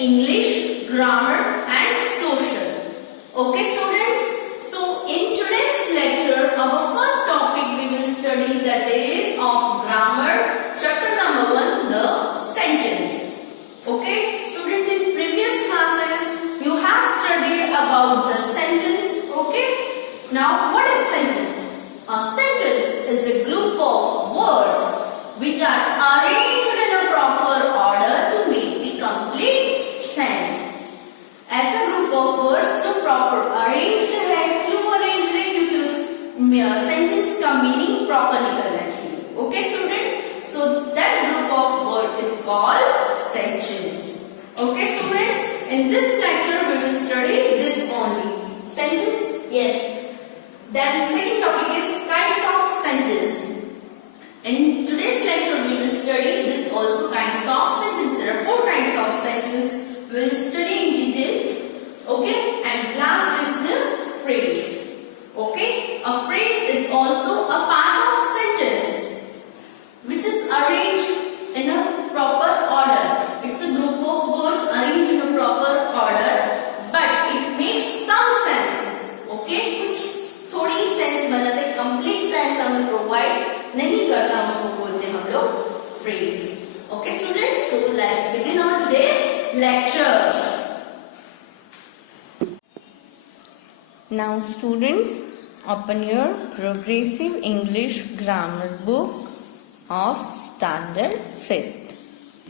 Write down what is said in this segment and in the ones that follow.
English, grammar and social. Okay students, so in today's lecture our first topic we will study, that is of grammar, chapter number 1, the sentence. Okay students, in previous classes you have studied about the sentence. Okay, now what is sentence? A sentence is a group of words which are arranged in a proper order to make the complete sense. ऐसा group of words जो proper arranged है, क्यों arranged है? क्योंकि sentence का meaning proper निकलना चाहिए. Okay students, so that group of word is called sentence. Okay students, in this lecture we will study this only. Sentence, yes. Then second topic is kinds of sentence. In today's lecture we will study this also kinds of sentence. There are 4 kinds of sentence we will study in detail. Okay, and last is the phrase. Okay, a phrase is also a part of sentence which is arranged in a proper order. It's a group of words arranged in a proper order, but it makes some sense. Okay, कुछ थोड़ी sense बनाते, complete sense हमें provide नहीं करता, उसको बोलते हैं हम लोग phrase. Okay students, so let's begin our today's lecture. Now students, open your progressive English grammar book of standard 5th.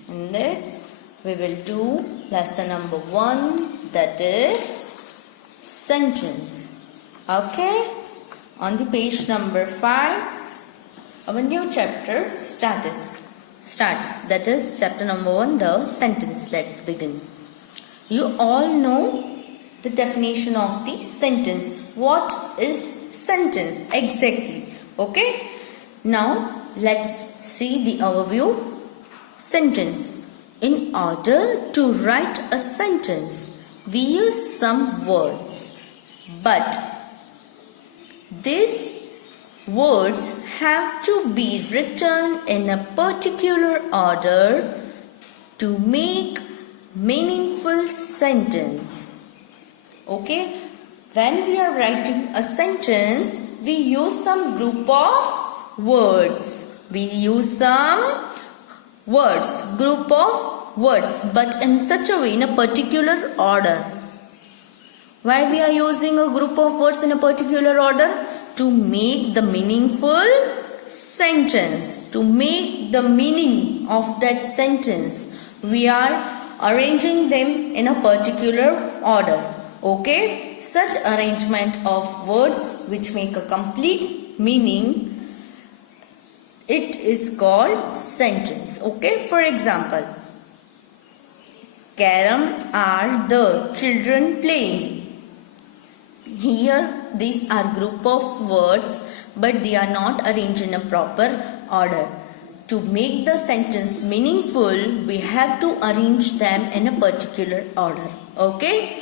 In this we will do lesson number 1, that is sentence. Okay, on the page number 5 our new chapter starts, that is chapter number 1, the sentence. Let's begin. You all know the definition of the sentence. What is sentence exactly? Okay, now let's see the overview. Sentence. In order to write a sentence we use some words, but these words have to be written in a particular order to make meaningful sentence. Okay, when we are writing a sentence we use some group of words. We use some words, group of words, but in such a way, in a particular order. Why we are using a group of words in a particular order? To make the meaningful sentence. To make the meaning of that sentence, we are arranging them in a particular order. Okay, such arrangement of words which make a complete meaning, it is called sentence. Okay, for example, carom are the children playing. Here these are group of words, but they are not arranged in a proper order. To make the sentence meaningful, we have to arrange them in a particular order. Okay,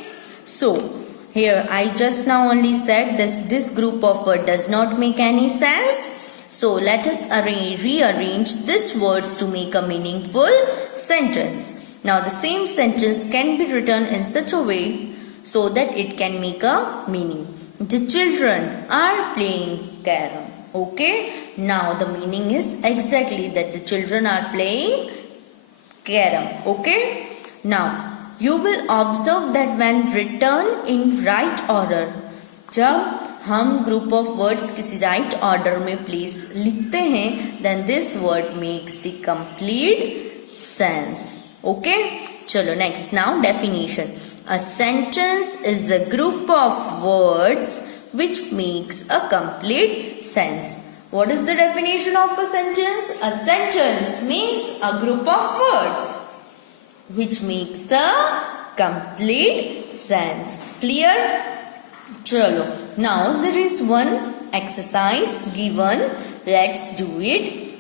so here I just now only said this group of words does not make any sense. So let us rearrange these words to make a meaningful sentence. Now the same sentence can be written in such a way so that it can make a meaning. The children are playing carom. Okay, now the meaning is exactly that the children are playing carom. Okay, now you will observe that when written in right order, जब हम group of words किसी right order में place लिखते हैं, then this word makes the complete sense. Okay, चलो next. Now definition. A sentence is a group of words which makes a complete sense. What is the definition of a sentence? A sentence means a group of words which makes a complete sense. Clear? Chalo. Now there is one exercise given. Let's do it.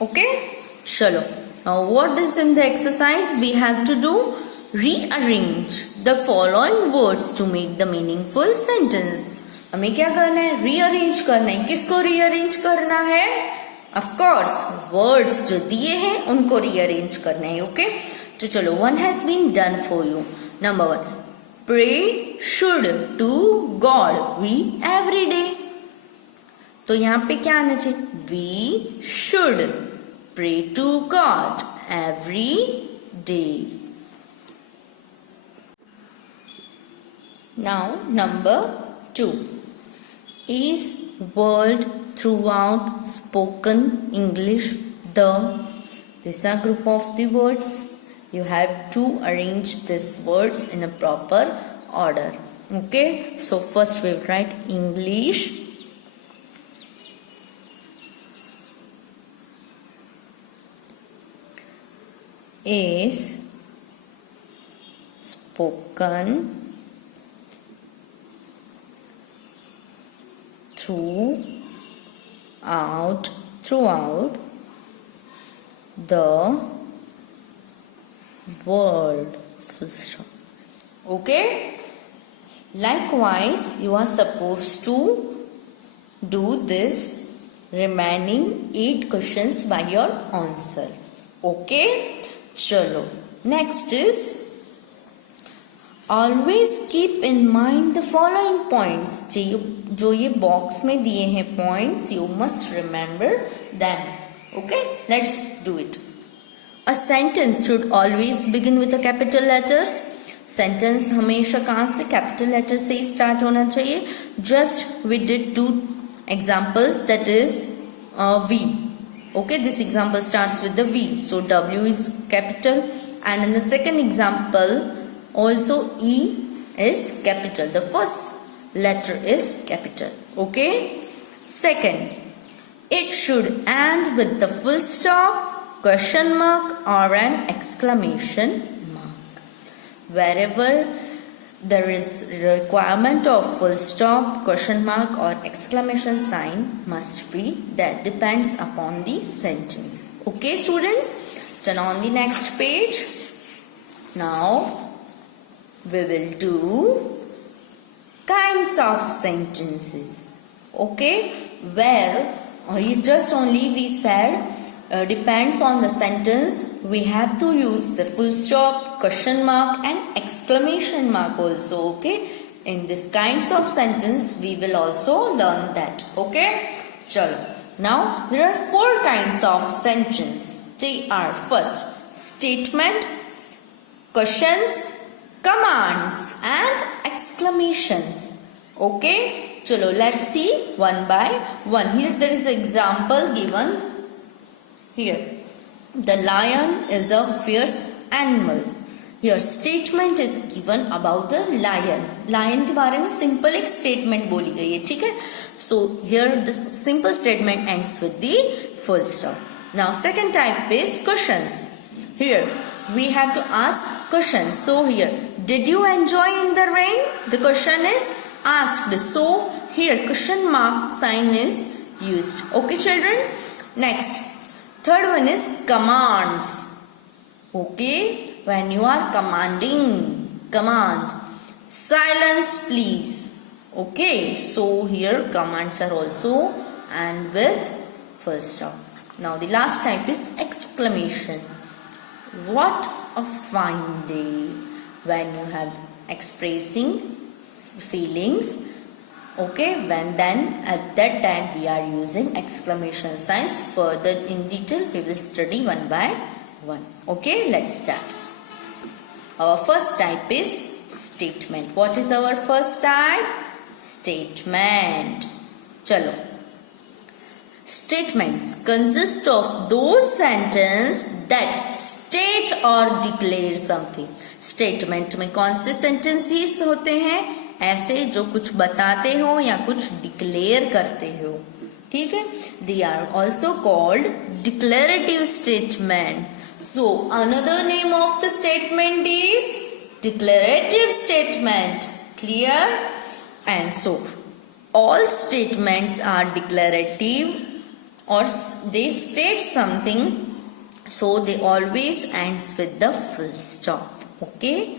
Okay? Chalo. Now what is in the exercise? We have to do rearrange the following words to make the meaningful sentence. हमें क्या करना है? Rearrange करना है. किसको rearrange करना है? Of course, words जो दिए हैं उनको रीअरेंज करना है. ओके, तो चलो, one has been done for you. Number 1, pray should to God we every day. तो यहाँ पे क्या आना चाहिए? We should pray to God every day. Now number 2, is world throughout spoken English the. These are group of the words. You have to arrange these words in a proper order. Okay, so first we will write English. Is spoken throughout the world. Okay, likewise you are supposed to do this remaining 8 questions by your own self. Okay, chalo, next is always keep in mind the following points. जो ये box में दिए हैं points, you must remember them. Okay, let's do it. A sentence should always begin with a capital letters. Sentence हमेशा कहाँ से? Capital letter से ही start होना चाहिए. Just we did 2 examples, that is V. Okay, this example starts with the V, so W is capital, and in the second example also E is capital. The first letter is capital. Okay. Second, it should end with the full stop, question mark or an exclamation mark. Wherever there is requirement of full stop, question mark or exclamation sign must be there. Depends upon the sentence. Okay students, turn on the next page. Now we will do kinds of sentences. Okay, where you just only we said depends on the sentence, we have to use the full stop, question mark and exclamation mark also. Okay, in this kinds of sentence we will also learn that. Okay, chalo. Now there are 4 kinds of sentence. They are first statement, questions, commands and exclamations. Okay, chalo, let's see one by one. Here there is an example given. Here, the lion is a fierce animal. Here statement is given about the lion. Lion के बारे में simple एक statement बोली गई है, ठीक है? So here the simple statement ends with the full stop. Now second type is questions. Here we have to ask questions. So here, did you enjoy in the rain? The question is asked. So here question mark sign is used. Okay children? Next, third one is commands. Okay, when you are commanding, command, silence please. Okay, so here commands are also and with full stop. Now the last type is exclamation. What a fine day. When you have expressing feelings, okay, when then at that time we are using exclamation signs. Further in detail we will study one by one. Okay, let's start. Our first type is statement. What is our first type? Statement. Chalo. Statements consist of those sentences that state or declare something. Statement में कौन से sentences होते हैं? ऐसे जो कुछ बताते हो या कुछ declare करते हो, ठीक है? They are also called declarative statement. So another name of the statement is declarative statement. Clear? And so all statements are declarative or they state something, so they always ends with the full stop. Okay?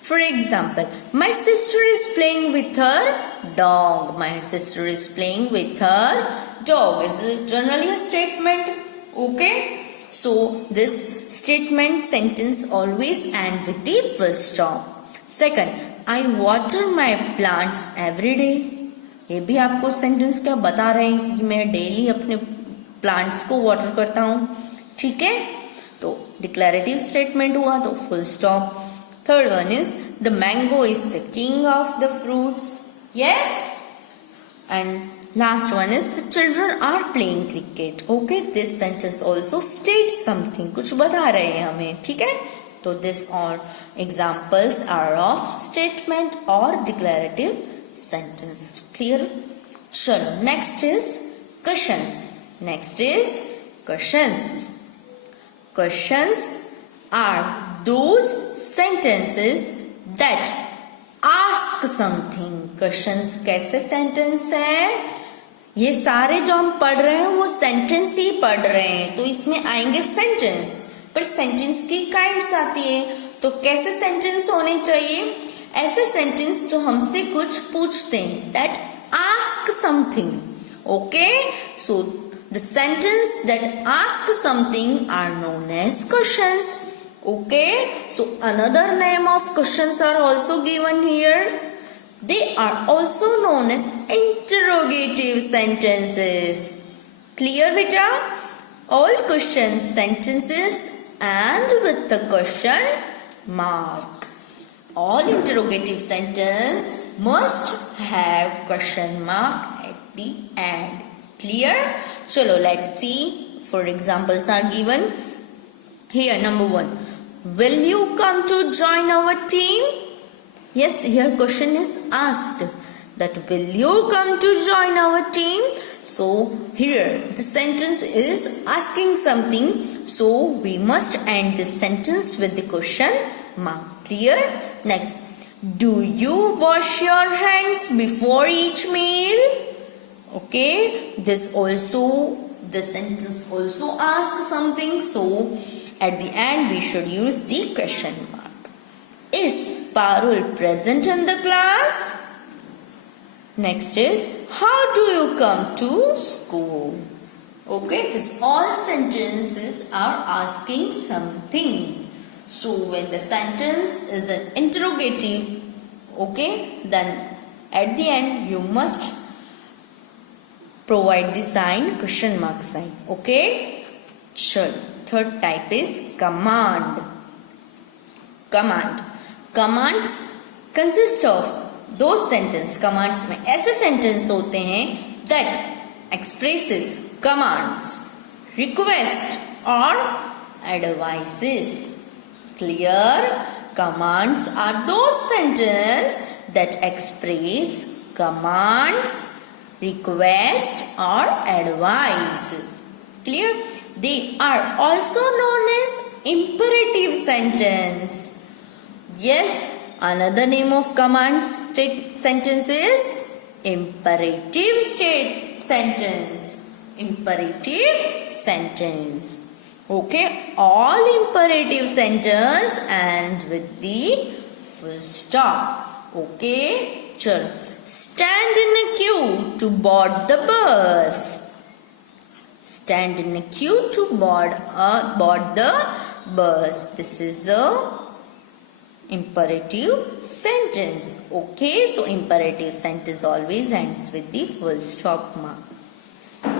For example, my sister is playing with her dog. My sister is playing with her dog. Is it generally a statement? Okay? So this statement sentence always end with the full stop. Second, I water my plants every day. ये भी आपको sentence क्या बता रहे हैं कि मैं daily अपने प्लांट्स को वाटर करता हूँ. ठीक है, तो डिक्लेरेटिव स्टेटमेंट हुआ तो full stop. Third one is the mango is the king of the fruits. Yes. And last one is the children are playing cricket. Okay, this sentence also state something, कुछ बता रहे हैं हमें. ठीक है, तो दिस और एग्जाम्पल्स आर ऑफ स्टेटमेंट और डिक्लेरेटिव सेंटेंस. क्लियर. चलो next is questions. Next is questions. Questions are those sentences that ask something. Questions कैसे sentence है? ये सारे जो हम पढ़ रहे हैं वो sentence ही पढ़ रहे हैं, तो इसमें आएंगे sentence. पर sentence की kinds आती है, तो कैसे sentence होने चाहिए? ऐसे sentence जो हमसे कुछ पूछते हैं, that ask something. Okay, so the sentence that ask something are known as questions. Okay, so another name of questions are also given here. They are also known as interrogative sentences. Clear beta? All question sentences end with the question mark. All interrogative sentence must have question mark at the end. Clear? Chalo, let's see. For examples are given here. Number 1, will you come to join our team? Yes, here question is asked that will you come to join our team? So here the sentence is asking something, so we must end this sentence with the question mark. Clear? Next, do you wash your hands before each meal? Okay, the sentence also asks something, so at the end we should use the question mark. Is Parul present in the class? Next is, how do you come to school? Okay, this all sentences are asking something. So when the sentence is an interrogative, okay, then at the end you must provide the sign question mark sign. Okay, sure. Third type is command. Commands consist of those sentence. Commands में ऐसे sentence होते हैं that expresses commands, request or advices. Clear? Commands are those sentence that express commands, request or advices. Clear? They are also known as imperative sentence. Yes, another name of command sentence is imperative sentence. Imperative sentence. Okay, all imperative sentence ends with the full stop. Okay, chalo. Stand in a queue to board the bus. Stand in a queue to board the bus. This is a imperative sentence. Okay, so imperative sentence always ends with the full stop mark.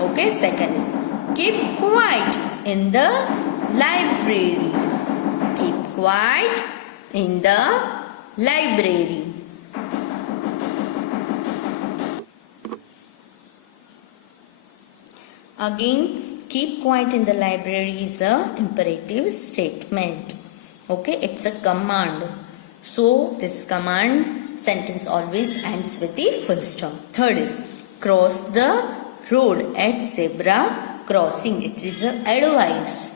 Okay, second is keep quiet in the library. Keep quiet in the library. Again, keep quiet in the library is a imperative statement. Okay, it's a command. So this command sentence always ends with the full stop. Third is cross the road at zebra crossing. It is a advice.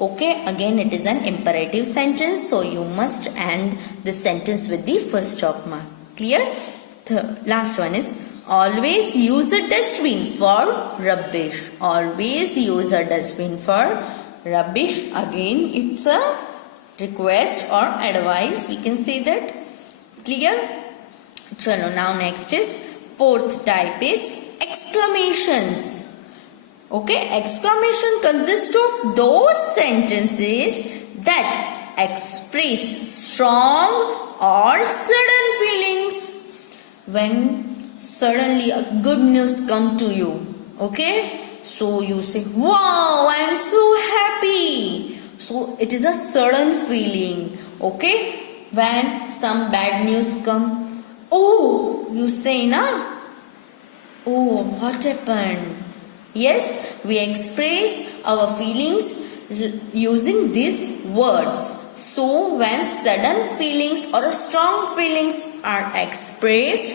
Okay, again it is an imperative sentence, so you must end the sentence with the full stop mark. Clear? Last one is always use a dustbin for rubbish. Always use a dustbin for rubbish. Again, it's a request or advice. We can say that. Clear? Chalo, now next is fourth type is exclamations. Okay, exclamation consists of those sentences that express strong or sudden feelings. When suddenly a good news come to you, okay, so you say, wow, I am so happy. So it is a sudden feeling. Okay, when some bad news come, oh, you say na, oh, what happened? Yes, we express our feelings using these words. So when sudden feelings or strong feelings are expressed,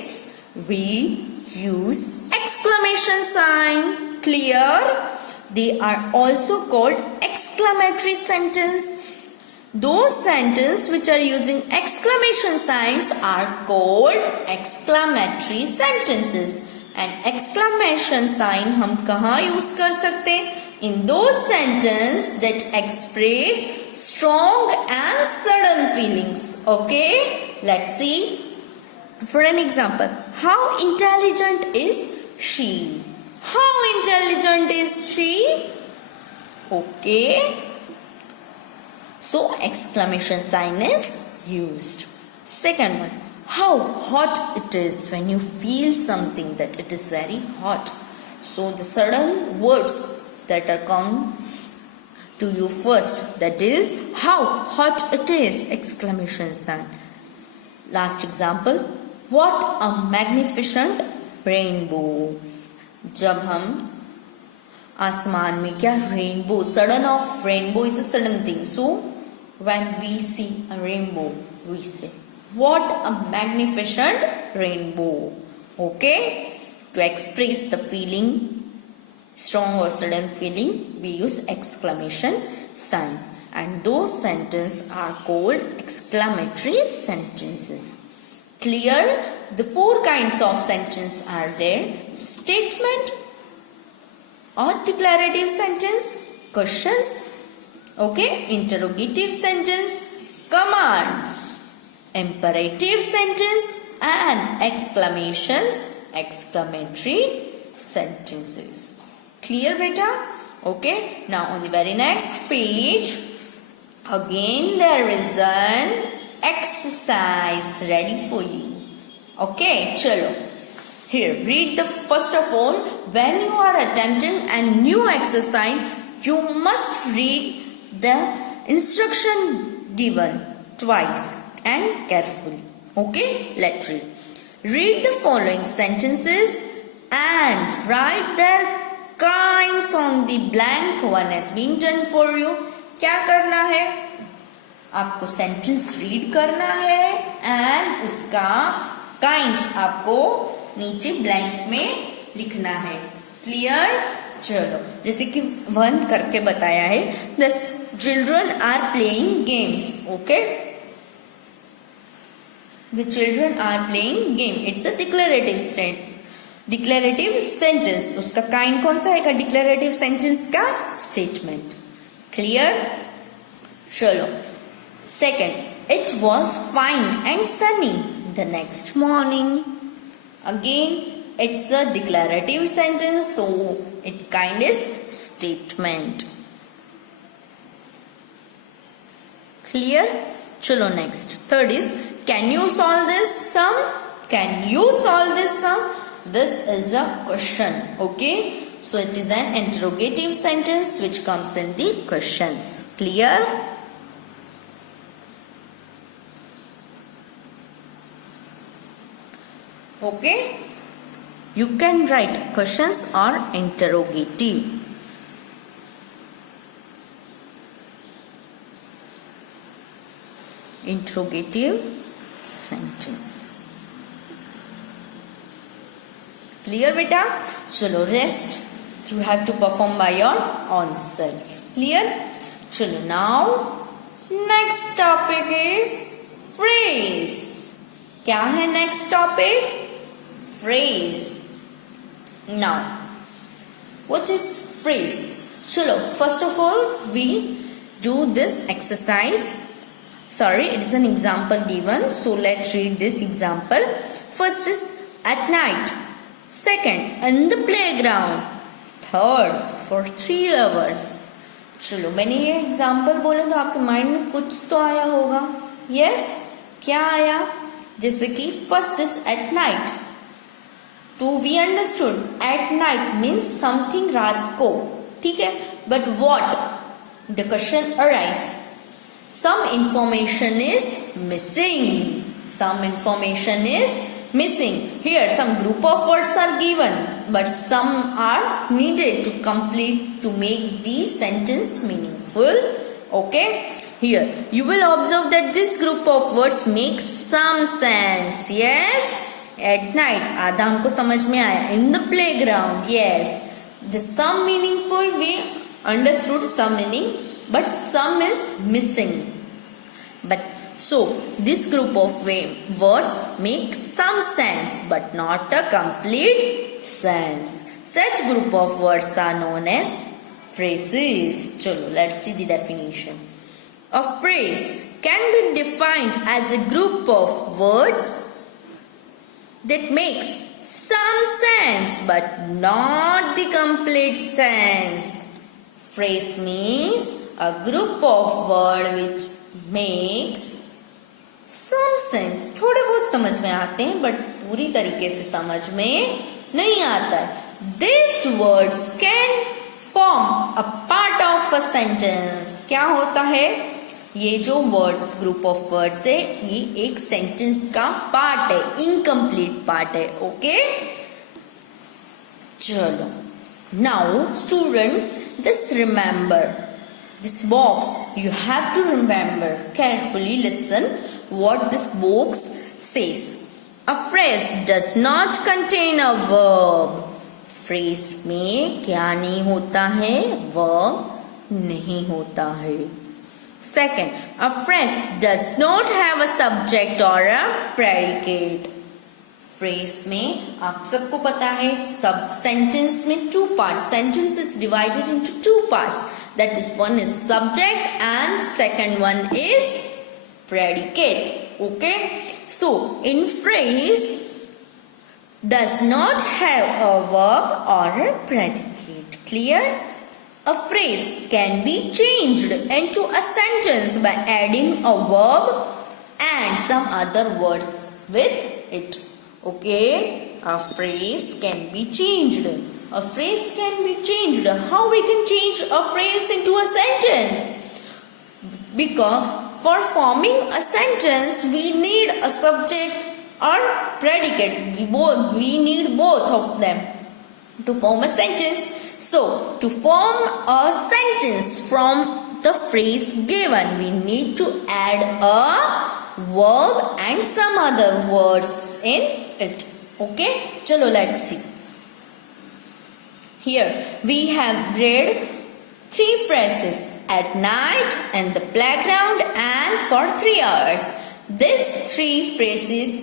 we use exclamation sign. Clear? They are also called exclamatory sentence. Those sentences which are using exclamation signs are called exclamatory sentences. And exclamation sign हम कहाँ use कर सकते हैं? In those sentences that express strong and sudden feelings. Okay, let's see. For an example, how intelligent is she? How intelligent is she? Okay. So exclamation sign is used. Second one, how hot it is when you feel something that it is very hot. So the sudden words that are come to you first, that is how hot it is, exclamation sign. Last example, what a magnificent rainbow. जब हम आसमान में क्या rainbow, sudden of rainbow is a sudden thing. So when we see a rainbow, we say, what a magnificent rainbow. Okay, to express the feeling, strong or sudden feeling, we use exclamation sign. And those sentences are called exclamatory sentences. Clear? The four kinds of sentence are there. Statement or declarative sentence, questions, okay, interrogative sentence, commands, imperative sentence, and exclamations, exclamatory sentences. Clear, beta? Okay, now on the very next page, again there is an exercise ready for you. Okay, chalo. Here, read the first of all, when you are attempting a new exercise, you must read the instruction given twice and carefully. Okay, let's read. Read the following sentences and write their kinds on the blank one has been done for you. क्या करना है? आपको sentence read करना है and उसका kinds आपको नीचे blank में लिखना है. क्लियर? चलो, जैसे कि वन करके बताया है, the children are playing games. Okay, the children are playing game. It's a declarative sentence. उसका काइंड कौन सा है? डिक्लेरेटिव सेंटेंस का स्टेटमेंट. क्लियर? चलो, second, it was fine and sunny the next morning. Again, it's a declarative sentence, so its kind is statement. Clear? Chalo, next. Third is, can you solve this sum? Can you solve this sum? This is a question. Okay? So it is an interrogative sentence which comes in the questions. Clear? Okay, you can write questions or interrogative. Interrogative sentence. Clear, beta? Chalo, rest you have to perform by your own self. Clear? Chalo, now next topic is phrase. क्या है next topic? Phrase. Now, what is phrase? Chalo, first of all, we do this exercise. Sorry, it is an example given. So, let's read this example. First is at night. Second, in the playground. third for 3 hours. चलो मैंने ये example बोले तो आपके mind में कुछ तो आया होगा. यस, क्या आया? जैसे कि first is at night. Two we understood at night means something रात को, ठीक है. But what the question arise, some information is missing. Some information is missing. Here some group of words are given, but some are needed to complete to make the sentence meaningful. Okay. Here you will observe that this group of words makes some sense. Yes. At night, आधा हमको समझ में आया. In the playground. Yes. The some meaningful we understood some meaning, but some is missing. But so this group of words make some sense but not a complete sense. Such group of words are known as phrases. Chalo, let's see the definition. A phrase can be defined as a group of words that makes some sense but not the complete sense. Phrase means a group of words which makes some sense. थोड़े बहुत समझ में आते हैं but पूरी तरीके से समझ में नहीं आता है. These words can form a part of a sentence. क्या होता है? ये जो words group of words है ये एक sentence का part है, incomplete part है. ओके, चलो. Now students, just remember this box. You have to remember carefully. Listen what this box says. A phrase does not contain a verb. Phrase में क्या नहीं होता है? Verb नहीं होता है. Second, a phrase does not have a subject or a predicate. Phrase में आप सबको पता है सब सेंटेंस में two part. Sentence is divided into two parts. That is one is subject and second one is predicate. Okay, so in phrase does not have a verb और a predicate. Clear? A phrase can be changed into a sentence by adding a verb and some other words with it. Okay, a phrase can be changed. A phrase can be changed. How we can change a phrase into a sentence? Because for forming a sentence, we need a subject or predicate. We need both of them to form a sentence. So, to form a sentence from the phrase given, we need to add a verb and some other words in it. Okay, chalo, let's see. Here we have read 3 phrases: at night, and the playground, and for 3 hours. These 3 phrases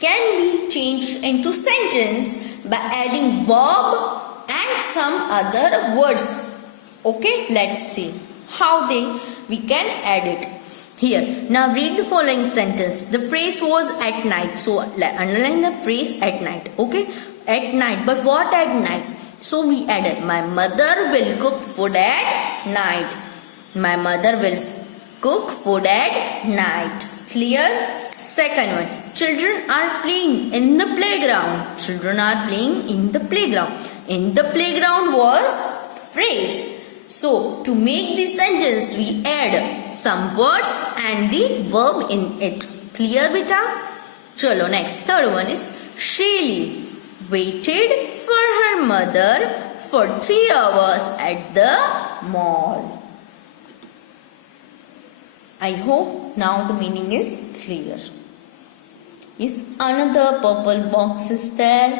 can be changed into sentence by adding verb and some other words. Okay, let's see how we can add it. Here, now read the following sentence. The phrase was at night. So underline the phrase at night. Okay, at night. But what at night? So we added my mother will cook food at night. My mother will cook food at night. Clear? Second one, children are playing in the playground. Children are playing in the playground. In the playground was phrase. So to make the sentence, we add some words and the verb in it. Clear, beta? Chalo, next. Third one is Shelly waited for her mother for 3 hours at the mall. I hope now the meaning is clear. Is another purple box is there?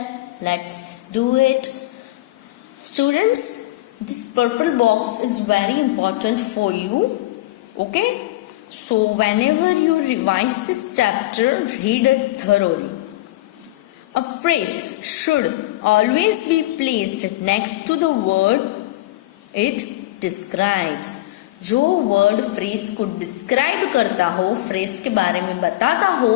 Let's do it. Students, this purple box is very important for you. Okay? So whenever you revise this chapter, read it thoroughly. A phrase should always be placed next to the word it describes. जो word phrase को describe करता हो, phrase के बारे में बताता हो,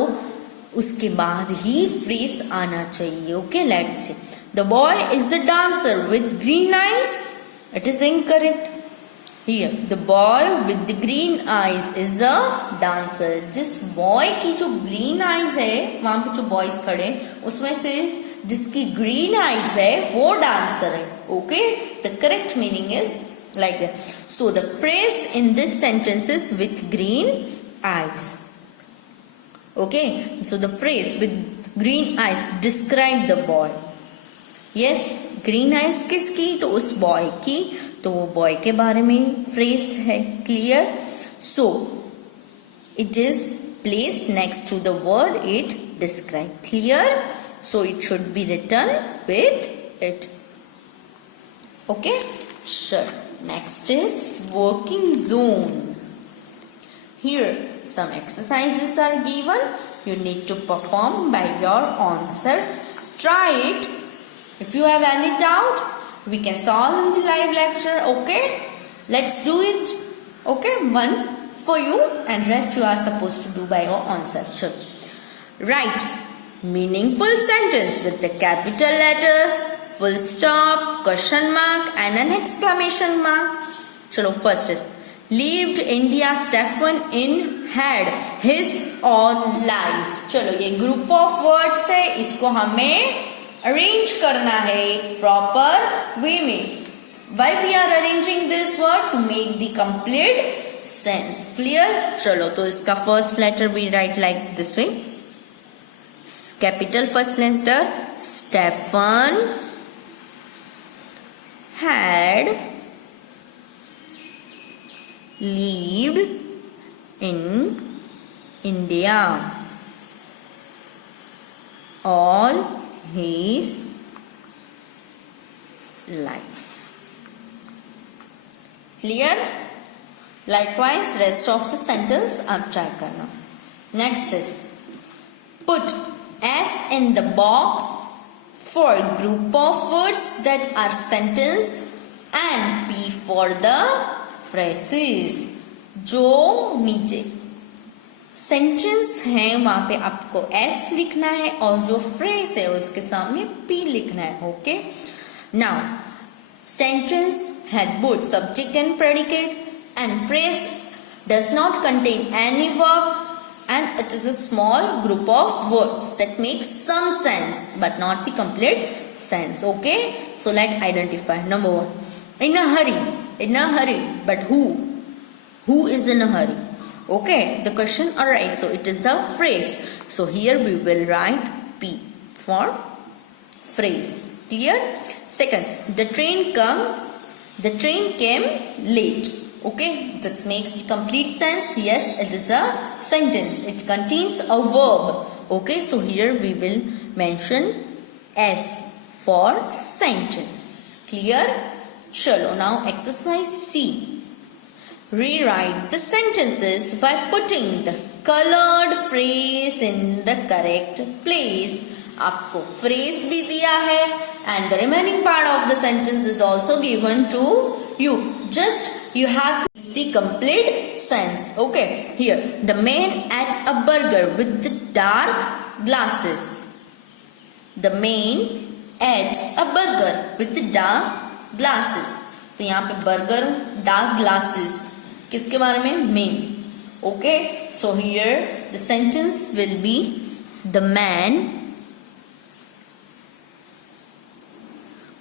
उसके बाद ही फ्रेज आना चाहिए. Okay, let's see. The boy is the dancer with green eyes. It is incorrect. Here, the boy with the green eyes is a dancer. जिस boy की जो green eyes है, वहाँ पे जो boys खड़े, उसमें से जिसकी green eyes है, वो dancer है. Okay? The correct meaning is like that. So the phrase in this sentence is with green eyes. Okay? So the phrase with green eyes describe the boy. Yes, green eyes किसकी? तो उस boy की. तो वो boy के बारे में phrase है. Clear? So it is placed next to the word it describe. Clear? So it should be written with it. Okay, sure. Next is working zone. Here some exercises are given. You need to perform by your own self. Try it. If you have any doubt, we can solve in the live lecture. Okay, let's do it. Okay, one for you and rest you are supposed to do by your own self. Sure. Write meaningful sentence with the capital letters, full stop, question mark and an exclamation mark. Chalo, first is lived India Stephen in had his own life. चलो, ये group of words है, इसको हमें arrange करना है proper way में. Why we are arranging this word? To make the complete sense. Clear? चलो, तो इसका first letter we write like this way. Capital first letter. Stephen had lived in India all his life. Clear? Likewise, rest of the sentence आप try करना. Next is put S in the box for group of words that are sentenced and P for the phrases. जो नीचे sentence है वहां पे आपको S लिखना है और जो फ्रेज है उसके सामने पी लिखना है. Okay, now sentence had both subject and predicate and phrase does not contain any verb and it is a small group of words that make some sense but not the complete sense. Okay, so let identify. Number one, in a hurry but who is in a hurry? Okay, the question arises. So it is a phrase. So here we will write P for phrase. Clear? Second, the train came late. Okay, this makes complete sense. Yes, it is a sentence. It contains a verb. Okay, so here we will mention S for sentence. Clear? Chalo, now exercise C. Rewrite the sentences by putting the colored phrase in the correct place. आपको phrase भी दिया है and the remaining part of the sentence is also given to you. Just you have to use the complete sense. Okay, here the man ate a burger with the dark glasses. The man ate a burger with the dark glasses. तो यहाँ पे burger, dark glasses किसके बारे में? Main. Okay, so here the sentence will be the man.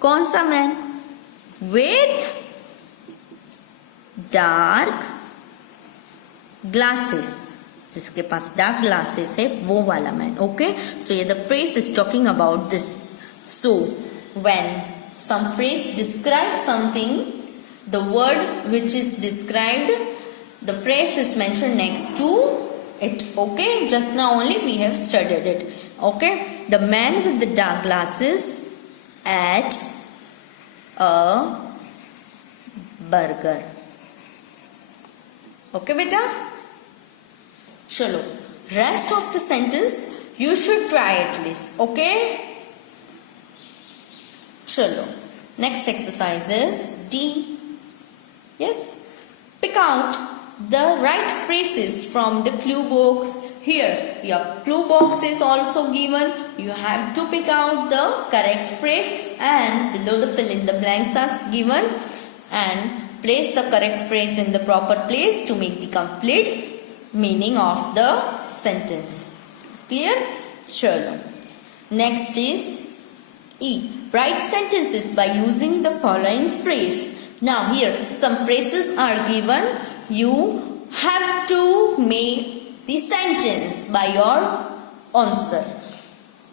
कौन सा man? With dark glasses. जिसके पास dark glasses है वो वाला मैन. ओके, सो ये the phrase is talking about this. So when some phrase describe something, the word which is described, the phrase is mentioned next to it. Okay, just now only we have studied it. Okay, the man with the dark glasses ate a burger. Okay beta, chalo, rest of the sentence you should try at least. Okay, chalo, next exercise is D. Yes, pick out the right phrases from the clue box. Here your clue box is also given. You have to pick out the correct phrase and below the fill in the blanks are given and place the correct phrase in the proper place to make the complete meaning of the sentence. Clear? Chalo. Next is E. Write sentences by using the following phrase. Now here some phrases are given. You have to make the sentence by your answer.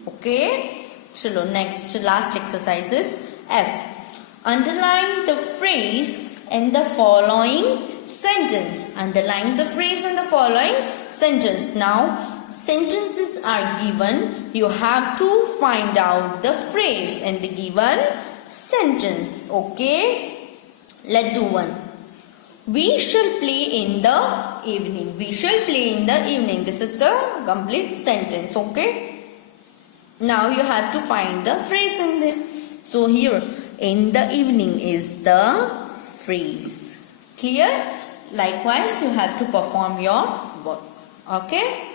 Okay? Chalo, next last exercise is F. Underline the phrase in the following sentence. Underline the phrase in the following sentence. Now sentences are given. You have to find out the phrase in the given sentence. Okay? Let's do one. We shall play in the evening. We shall play in the evening. This is the complete sentence. Okay? Now you have to find the phrase in there. So here, in the evening is the phrase. Clear? Likewise, you have to perform your work. Okay?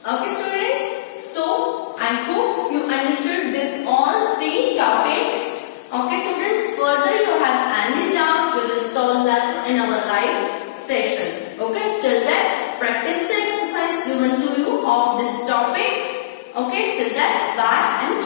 Okay students, so I hope you understood this all three topics. Okay students, further you have any doubt, we will solve that in our live session. Okay, till then practice the exercise given to you of this topic. Okay, till then bye and